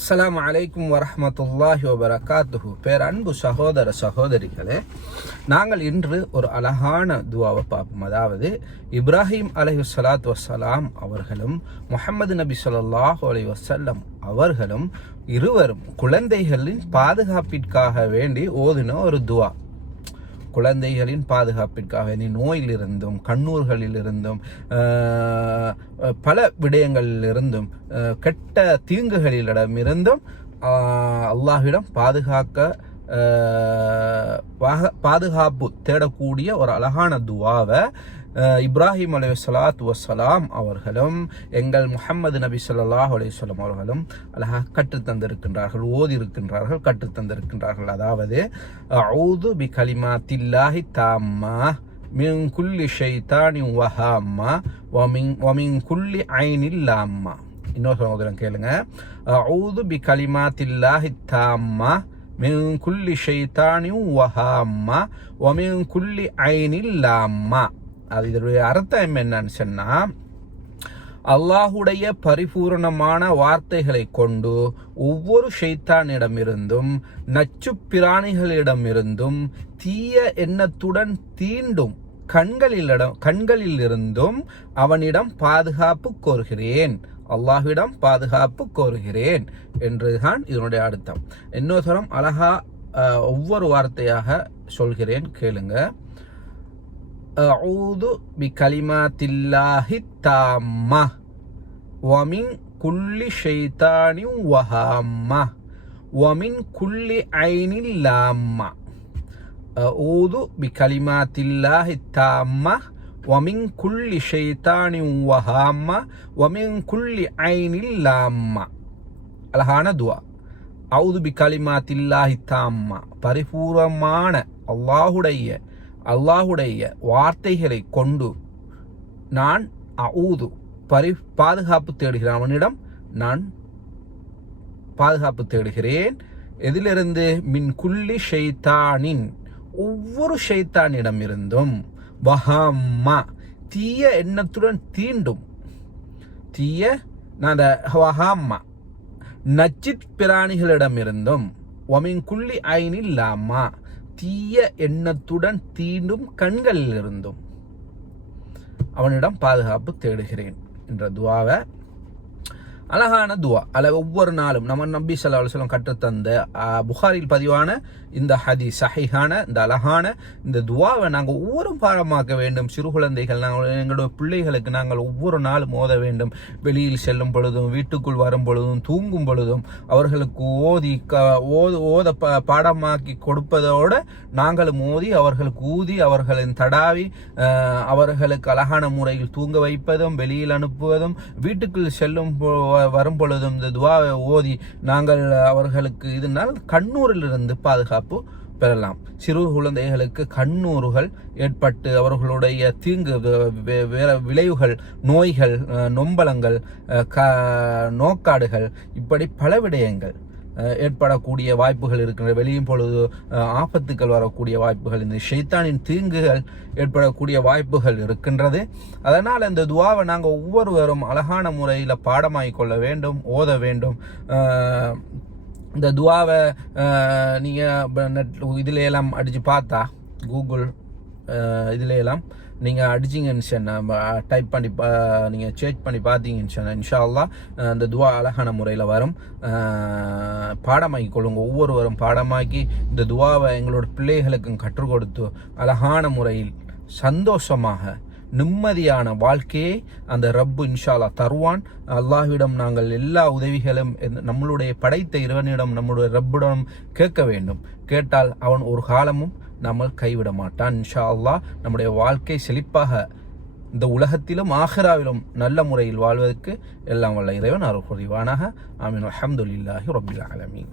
அஸ்லாம் அலைக்கும் வரஹ்மத்துல்லாஹி வபரகாத்துஹு. அன்பு சகோதர சகோதரிகளே நாங்கள் இன்று ஒரு அழகான துவாவை பார்ப்போம். அதாவது இப்ராஹிம் அலஹி சலாத் வசலாம் அவர்களும் முஹம்மது நபி சொல்லாஹு அலி வசல்லம் அவர்களும் இருவரும் குழந்தைகளின் பாதுகாப்பிற்காக வேண்டி ஓதின ஒரு துவா. குழந்தைகளின் பாதுகாப்பிற்காக நீ நோயிலிருந்தும் கண்ணூர்களிலிருந்தும் பல விடயங்களிலிருந்தும் கெட்ட தீங்குகளிடமிருந்தும் அல்லாஹிடம் அல்லாஹ்விடம் பாதுகாக்க பாதுகாப்பு தேடக்கூடிய ஒரு அழகான துவாவை இப்ராஹிம் அலி சலாத்து வசலாம் அவர்களும் எங்கள் முஹம்மது நபி சொல்லாஹ் அலைஹி அவர்களும் அழகாக கற்றுத்தந்திருக்கின்றார்கள் ஓதி இருக்கின்றார்கள் கற்றுத்தந்திருக்கின்றார்கள் அதாவது அவுது பி கலிமாத்தில்லாஹி தாம்மா மின் குல்லி ஷைத்தானி வஹாம்மா வமின் வமின் குல்லி ஐனில்லாம்மா இன்னொரு சகோதரன் கேளுங்க அவுது பி கலிமாத்தில்லாஹி தாம்மா மின் குல்லி ஷைத்தானியும் வஹாம்மா ஒமின் குல்லி ஐனில் லாம்மா. அது இதனுடைய அர்த்தம் என்னன்னு சொன்னா அல்லாஹுடைய பரிபூரணமான வார்த்தைகளை கொண்டு ஒவ்வொரு ஷைத்தானிடமிருந்தும் நச்சு பிராணிகளிடமிருந்தும் தீய எண்ணத்துடன் தீண்டும் கண்களிலிடம் கண்களிலிருந்தும் அவனிடம் பாதுகாப்பு கோருகிறேன். அல்லாஹ்விடம் பாதுகாப்பு கோருகிறேன் என்றுதான் இதனுடைய அர்த்தம். இன்னொரு தரம் அழகா ஒவ்வொரு வார்த்தையாக சொல்கிறேன் கேளுங்க. அவுது பி கலிமாத்தில்லாஹி தாம்மா வமின் குள்ளி ஷெய்தானி வஹாம்மா வமின் குள்ளி ஐனில்லாம்மா ஊது பிகலிமா தில்லாஹி தாம்மா ஒமிங் குள்ளி ஷெய்தானி வஹாம்மா ஒமிங் குள்ளி ஐனில்லாம்மா அழகான துவா அவுது பிகலிமா தில்லாஹி தாம்மா பரிபூர்வமான அல்லாஹுடைய அல்லாஹுடைய வார்த்தைகளை கொண்டு நான் ஊது பரி பாதுகாப்பு தேடுகிறேன் அவனிடம் நான் பாதுகாப்பு தேடுகிறேன் எதிலிருந்து மின் குள்ளி ஷெய்தானின் ஒவ்வொரு ஷைத்தானிடமிருந்தும் வஹாம்மா தீய எண்ணத்துடன் தீண்டும். தீய நான் அந்த வஹாம்மா நச்சித் பிராணிகளிடமிருந்தும் ஒமின் குள்ளி ஐனில்லாமா தீய எண்ணத்துடன் தீண்டும் கண்களிலிருந்தும். அவனிடம் பாதுகாப்பு தேடுகிறேன் என்ற துவாவை அழகான துவா. அல்ல ஒவ்வொரு நாளும் நம்ம நம்பி செலவு அலைஹி கற்றுத்தந்த புகாரில் பதிவான இந்த ஹதி சஹிஹான இந்த அழகான இந்த துவாவை நாங்கள் ஒவ்வொரு பாடமாக்க வேண்டும். சிறு குழந்தைகள் நாங்கள் எங்களுடைய பிள்ளைகளுக்கு நாங்கள் ஒவ்வொரு நாளும் ஓத வேண்டும். வெளியில் செல்லும் பொழுதும் வீட்டுக்குள் வரும் பொழுதும் தூங்கும் பொழுதும் அவர்களுக்கு ஓதி க ஓத ஓத ப பாடமாக்கி கொடுப்பதோடு நாங்களும் ஓதி அவர்களுக்கு ஊதி அவர்களின் தடாவி அவர்களுக்கு அழகான முறையில் தூங்க வைப்பதும் வெளியில் அனுப்புவதும் வீட்டுக்குள் செல்லும் போ வரும் பொழுதும் இந்த துவாவை ஓதி நாங்கள் அவர்களுக்கு இதனால் கண்ணூரிலிருந்து பாதுகாப்பு பெறலாம். சிறு குழந்தைகளுக்கு கண்ணூறுகள் ஏற்பட்டு அவர்களுடைய தீங்கு வே- வே- வேற விளைவுகள் நோய்கள் நொம்பலங்கள் க நோக்காடுகள் இப்படி பல விடயங்கள். ஏற்படக்கூடிய வாய்ப்புகள் இருக்கின்றன வெளியும் பொழுது ஆபத்துக்கள் வரக்கூடிய வாய்ப்புகள் இந்த ஷைத்தானின் தீங்குகள் ஏற்படக்கூடிய வாய்ப்புகள் இருக்கின்றது. அதனால் இந்த துவாவை நாங்கள் ஒவ்வொருவரும் அழகான முறையில் பாடமாக்கிக் கொள்ள வேண்டும் ஓத வேண்டும். இந்த துவாவை நீங்கள் நெட் இதில் எல்லாம் அடித்து பார்த்தா கூகுள் அஹ், எல்லாம் நீங்கள் அடிச்சிங்கன்னு சொன்னால் டைப் பண்ணி நீங்கள் சேஞ்ச் பண்ணி பார்த்தீங்கன்னு சொன்னால் இன்ஷால்லா அந்த துவா அழகான முறையில் வரும். பாடமாக்கி கொள்ளுங்க. ஒவ்வொருவரும் பாடமாக்கி இந்த துவாவை எங்களோட பிள்ளைகளுக்கும் கற்றுக் கொடுத்து அழகான முறையில் சந்தோஷமாக நிம்மதியான வாழ்க்கையை அந்த ரப்பு இன்ஷாலா தருவான். அல்லாஹ்விடம் நாங்கள் எல்லா உதவிகளும் நம்மளுடைய படைத்த இறைவனிடம் நம்முடைய ரப்பிடம் கேட்க வேண்டும். கேட்டால் அவன் ஒரு காலமும் நம்ம கைவிட மாட்டான் இன்ஷா அல்லாஹ் நம்முடைய வாழ்க்கை செழிப்பாக இந்த உலகத்திலும் ஆஹிராவிலும் நல்ல முறையில் வாழ்வதற்கு எல்லாம் வல்ல இறைவன் அருள் புரிவானாக. ஆமீன். அஹமதுல்லாஹி ரபில் ஆலமீன்.